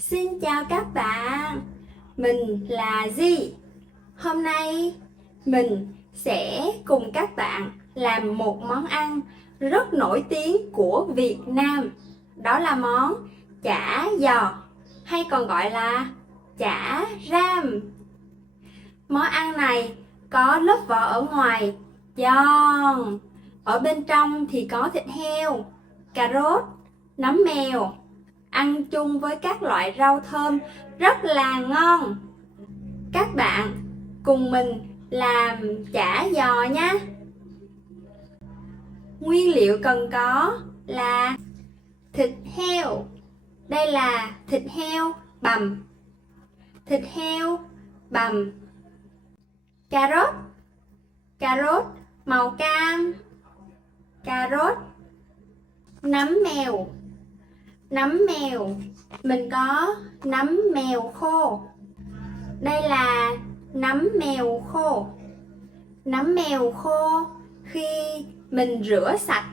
Xin chào các bạn, mình là Di. Hôm nay mình sẽ cùng các bạn làm một món ăn rất nổi tiếng của Việt Nam. Đó là món chả giò, hay còn gọi là chả ram. Món ăn này có lớp vỏ ở ngoài giòn, ở bên trong thì có thịt heo, cà rốt, nấm mèo, ăn chung với các loại rau thơm rất là ngon. Các bạn cùng mình làm chả giò nhé. Nguyên liệu cần có là thịt heo. Đây là thịt heo bằm. Thịt heo bằm. Cà rốt màu cam. Cà rốt. Nấm mèo. Mình có nấm mèo khô. Đây là nấm mèo khô. Nấm mèo khô khi mình rửa sạch,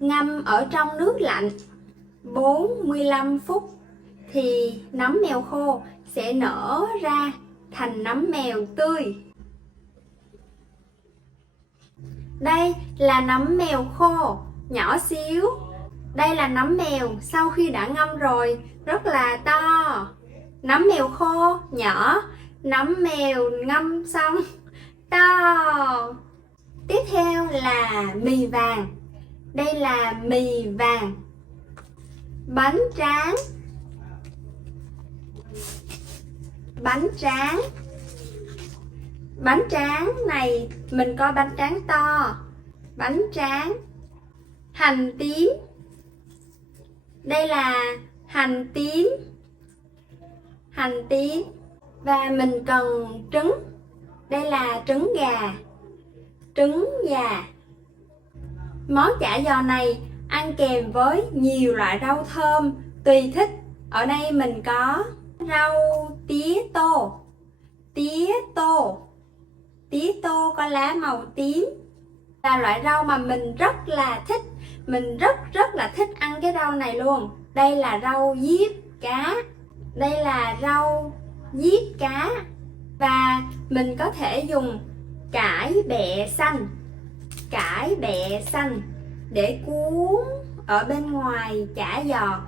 ngâm ở trong nước lạnh 45 phút thì nấm mèo khô sẽ nở ra thành nấm mèo tươi. Đây là nấm mèo khô nhỏ xíu. Đây là nấm mèo sau khi đã ngâm rồi, rất là to. Nấm mèo khô nhỏ, nấm mèo ngâm xong to. Tiếp theo là mì vàng. Đây là mì vàng. Bánh tráng. Bánh tráng này mình có bánh tráng to. Bánh tráng. Hành tím. Đây là hành tím. Và mình cần trứng. Đây là trứng gà. Món chả giò này ăn kèm với nhiều loại rau thơm tùy thích. Ở đây mình có rau tía tô có lá màu tím, là loại rau mà mình rất là thích. Mình rất là thích ăn cái rau này luôn. Đây là rau diếp cá. Và mình có thể dùng cải bẹ xanh để cuốn ở bên ngoài chả giò.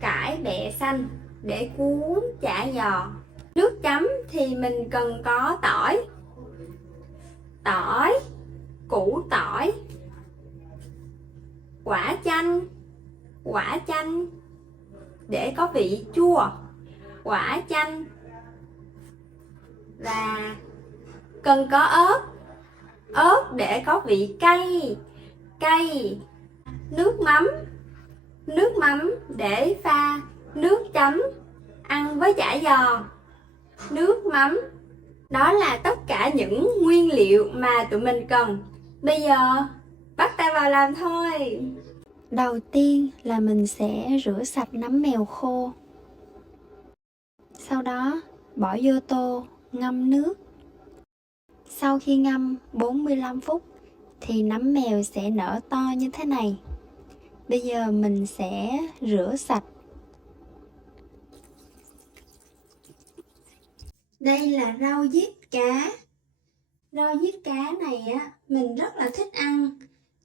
Cải bẹ xanh để cuốn chả giò. Nước chấm thì mình cần có củ tỏi, quả chanh để có vị chua, quả chanh. Và cần có ớt để có vị cay. Nước mắm để pha nước chấm ăn với chả giò. Nước mắm. Đó là tất cả những nguyên liệu mà tụi mình cần. Bây giờ bắt tay vào làm thôi. Đầu tiên là mình sẽ rửa sạch nấm mèo khô. Sau đó bỏ vô tô ngâm nước. Sau khi ngâm 45 phút thì nấm mèo sẽ nở to như thế này. Bây giờ mình sẽ rửa sạch. Đây là rau diếp cá. Rau diếp cá này á, mình rất là thích ăn.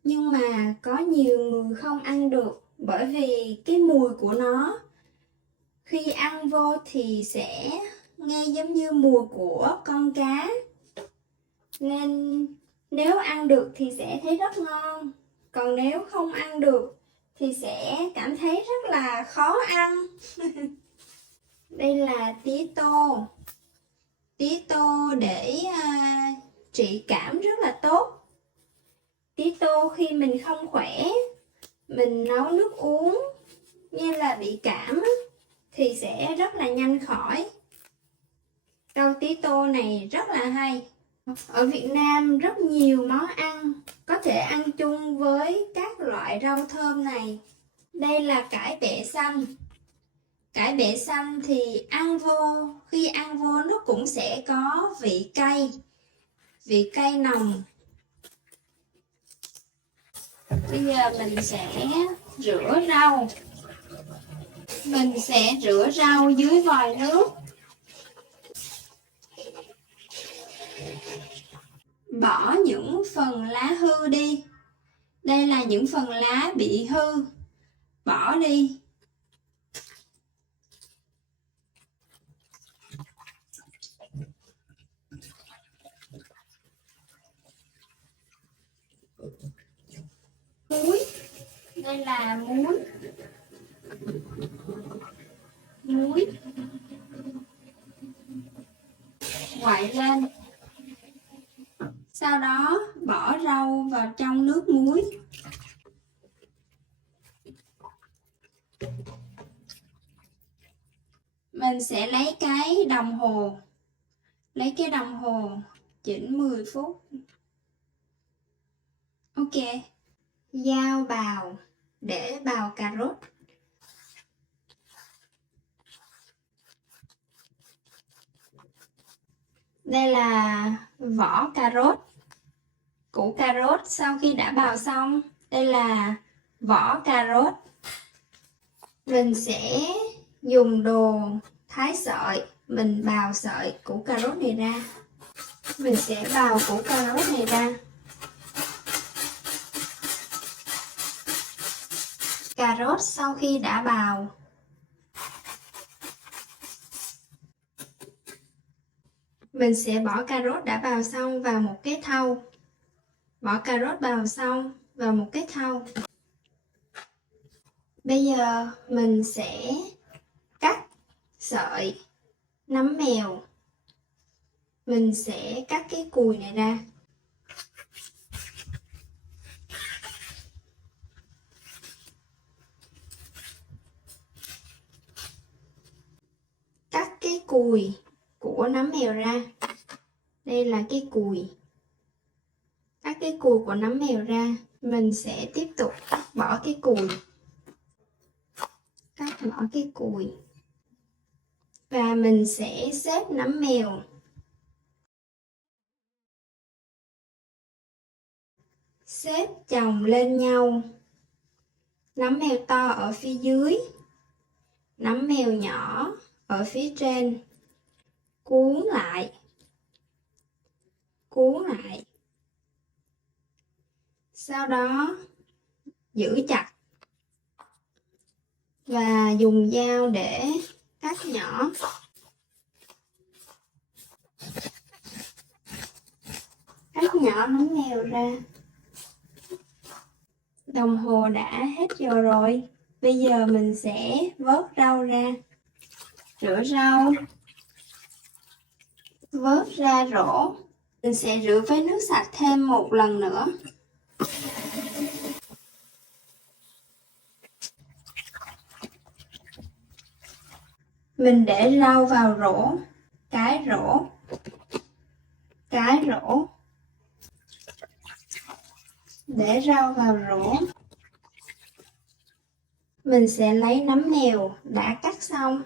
Nhưng mà có nhiều người không ăn được bởi vì cái mùi của nó khi ăn vô thì sẽ nghe giống như mùi của con cá. Nên nếu ăn được thì sẽ thấy rất ngon. Còn nếu không ăn được thì sẽ cảm thấy rất là khó ăn. Đây là tía tô để trị cảm rất là tốt. Tía tô khi mình không khỏe, mình nấu nước uống như là bị cảm thì sẽ rất là nhanh khỏi. Rau tía tô này rất là hay. Ở Việt Nam rất nhiều món ăn có thể ăn chung với các loại rau thơm này. Đây là cải bẹ xanh. Cải bẹ xanh thì khi ăn vô nó cũng sẽ có vị cay nồng. Bây giờ mình sẽ rửa rau. Mình sẽ rửa rau dưới vòi nước. Bỏ những phần lá hư đi. Đây là những phần lá bị hư. Bỏ đi. Muối. Đây là muối. Muối. Quậy lên. Sau đó bỏ rau vào trong nước muối. Mình sẽ lấy cái đồng hồ. Lấy cái đồng hồ chỉnh 10 phút. Ok. Dao bào để bào cà rốt. Đây là vỏ cà rốt. Củ cà rốt sau khi đã bào xong. Đây là vỏ cà rốt. Mình sẽ dùng đồ thái sợi. Mình bào sợi củ cà rốt này ra. Mình sẽ bào củ cà rốt này ra. Cà rốt sau khi đã bào. Mình sẽ bỏ cà rốt đã bào xong vào một cái thau. Bỏ cà rốt bào xong vào một cái thau. Bây giờ mình sẽ cắt sợi nấm mèo. Mình sẽ cắt cái cùi này ra. Cắt cái cùi của nấm mèo ra. Đây là cái cùi. Cắt cái cùi của nấm mèo ra. Mình sẽ tiếp tục cắt bỏ cái cùi. Cắt bỏ cái cùi. Và mình sẽ xếp nấm mèo. Xếp chồng lên nhau. Nấm mèo to ở phía dưới. Nấm mèo nhỏ ở phía trên. Cuốn lại. Cuốn lại. Sau đó giữ chặt. Và dùng dao để cắt nhỏ. Cắt nhỏ nấm mèo ra. Đồng hồ đã hết giờ rồi. Bây giờ mình sẽ vớt rau ra. Rửa rau. Vớt ra rổ. Mình sẽ rửa với nước sạch thêm một lần nữa. Mình để rau vào rổ. Cái rổ. Cái rổ. Để rau vào rổ. Mình sẽ lấy nấm mèo đã cắt xong.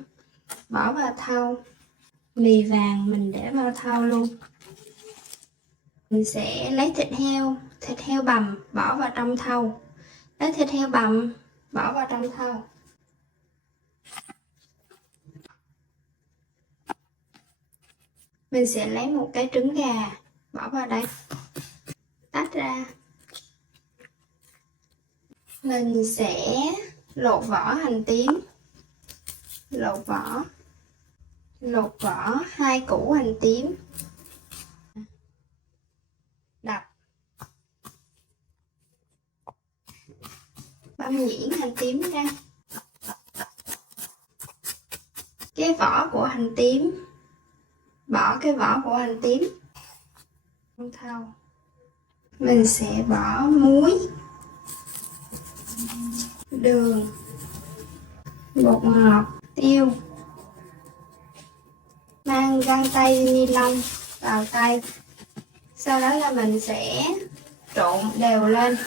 Bỏ vào thau. Mì vàng mình để vào thau luôn. Mình sẽ lấy thịt heo bằm bỏ vào trong thau. Lấy thịt heo bằm bỏ vào trong thau. Mình sẽ lấy một cái trứng gà bỏ vào đây. Tách ra. Mình sẽ lột vỏ hành tím. Lột vỏ. Lột vỏ 2 củ hành tím. Đập. Băm nhuyễn hành tím ra. Cái vỏ của hành tím. Bỏ cái vỏ của hành tím trong thau. Mình sẽ bỏ muối, đường, bột ngọt, tiêu. Mang găng tay ni lông vào tay. Sau đó là mình sẽ trộn đều lên.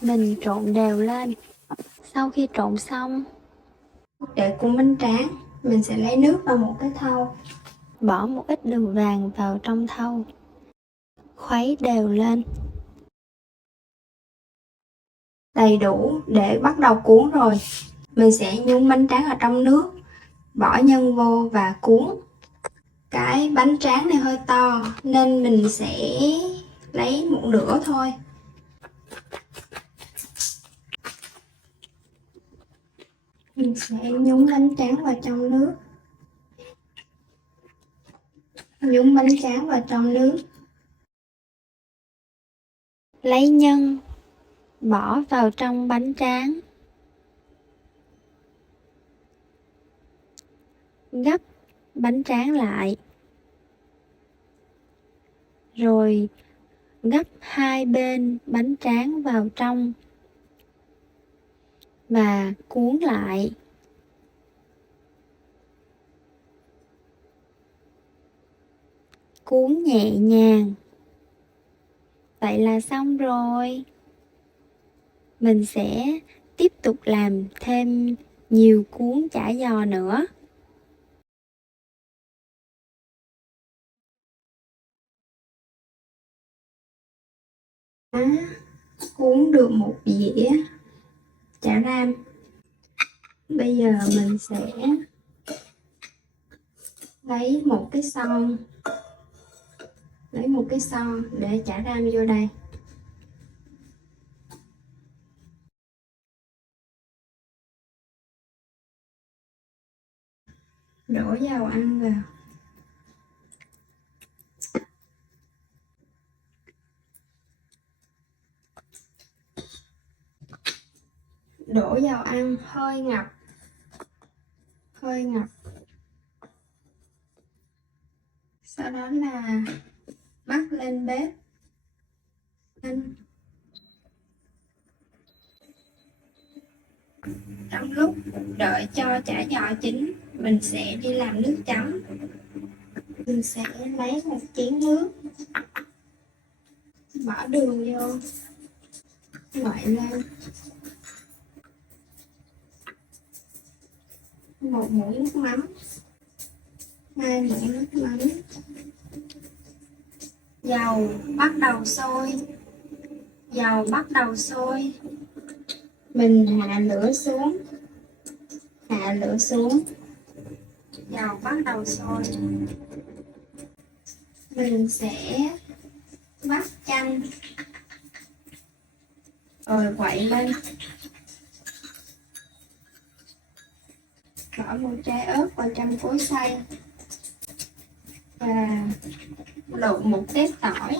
Mình trộn đều lên. Sau khi trộn xong, để cuốn bánh tráng, mình sẽ lấy nước vào một cái thau. Bỏ một ít đường vàng vào trong thau. Khuấy đều lên. đầy đủ để bắt đầu cuốn rồi. Mình sẽ nhúng bánh tráng ở trong nước, bỏ nhân vô và cuốn. Cái bánh tráng này hơi to nên mình sẽ lấy một nửa thôi. Mình sẽ nhúng bánh tráng vào trong nước. Nhúng bánh tráng vào trong nước. Lấy nhân bỏ vào trong bánh tráng. Gấp bánh tráng lại. Rồi gấp hai bên bánh tráng vào trong và cuốn lại. Cuốn nhẹ nhàng. Vậy là xong rồi. Mình sẽ tiếp tục làm thêm nhiều cuốn chả giò nữa. Cuốn được một dĩa chả ram. Bây giờ mình sẽ lấy một cái son để chả ram vô đây. Đổ dầu ăn vào. Đổ dầu ăn hơi ngập. Sau đó là bắt lên bếp ăn. Trong lúc đợi cho chả giò chín, mình sẽ đi làm nước chấm. Mình sẽ lấy một chén nước, bỏ đường vô, ngoại lên, một muỗng nước mắm, 2 muỗng nước mắm. Dầu bắt đầu sôi. Mình hạ lửa xuống. Dầu bắt đầu sôi. Mình sẽ vắt chanh rồi quậy lên. Bỏ một trái ớt vào trong cối xay và lộn một tép tỏi.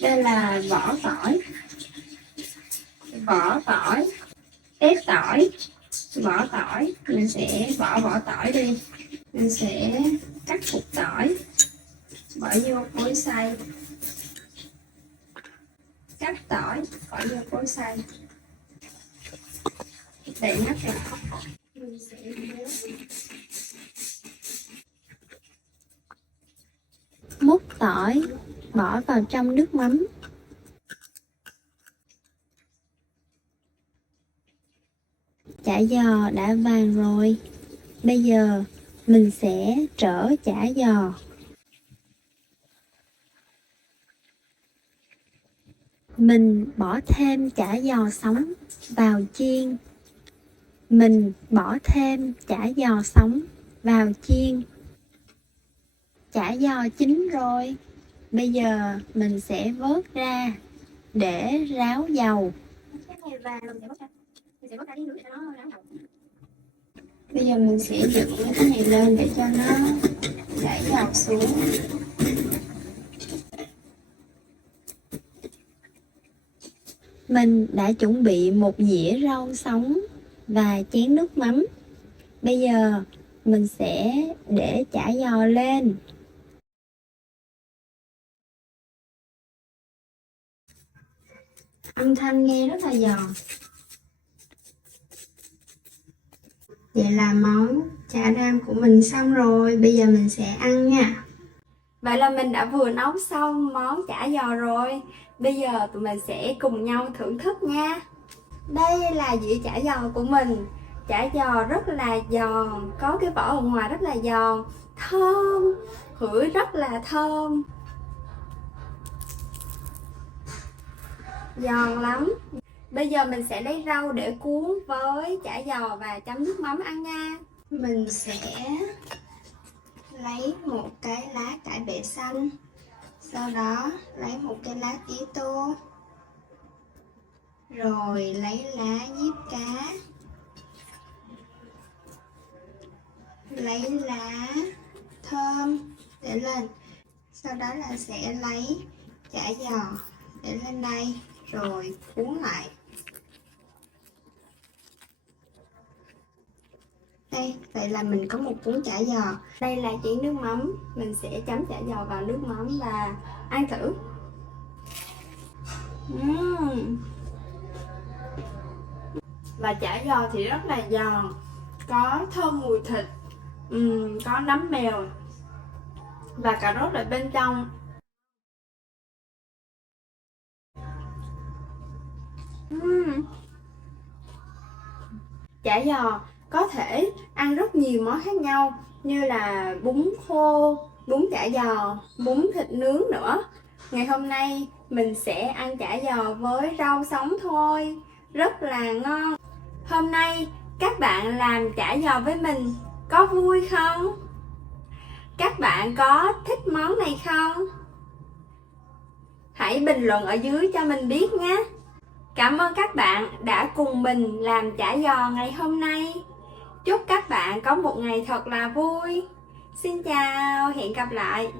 Đây là vỏ tỏi, tép tỏi, vỏ tỏi. Mình sẽ bỏ vỏ tỏi đi. Mình sẽ cắt cục tỏi, bỏ vô cối xay. Cắt tỏi, bỏ vô cối xay. Đậy nắp lại. Mình sẽ múc tỏi, bỏ vào trong nước mắm. Chả giò đã vàng rồi. Bây giờ mình sẽ trỡ chả giò. Mình bỏ thêm chả giò sống vào chiên. Chả giò chín rồi. Bây giờ mình sẽ vớt ra để ráo dầu. Bây giờ mình sẽ dựng cái này lên để cho nó chảy dầu xuống. Mình đã chuẩn bị một dĩa rau sống và chén nước mắm. Bây giờ mình sẽ để chả giò lên. Âm thanh nghe rất là giòn. Vậy là món chả ram của mình xong rồi. Bây giờ mình sẽ ăn nha. Vậy là mình đã vừa nấu xong món chả giò rồi. Bây giờ tụi mình sẽ cùng nhau thưởng thức nha. Đây là dĩa chả giò của mình. Chả giò rất là giòn, có cái vỏ ở ngoài rất là giòn, thơm, hửi rất là thơm. giòn lắm. Bây giờ mình sẽ lấy rau để cuốn với chả giò và chấm nước mắm ăn nha. Mình sẽ lấy một cái lá cải bẹ xanh, sau đó lấy một cái lá tía tô, rồi lấy lá diếp cá, lấy lá thơm để lên, sau đó là sẽ lấy chả giò để lên đây rồi cuốn lại. Đây, vậy là mình có một cuốn chả giò. Đây là chén nước mắm, mình sẽ chấm chả giò vào nước mắm và ăn thử. Và chả giò thì rất là giòn, có thơm mùi thịt, có nấm mèo và cà rốt ở bên trong. Chả giò có thể ăn rất nhiều món khác nhau như là bún khô, bún chả giò, bún thịt nướng nữa. Ngày hôm nay mình sẽ ăn chả giò với rau sống thôi, rất là ngon. Hôm nay các bạn làm chả giò với mình có vui không? Các bạn có thích món này không? Hãy bình luận ở dưới cho mình biết nhé. Cảm ơn các bạn đã cùng mình làm chả giò ngày hôm nay. Chúc các bạn có một ngày thật là vui. Xin chào, hẹn gặp lại.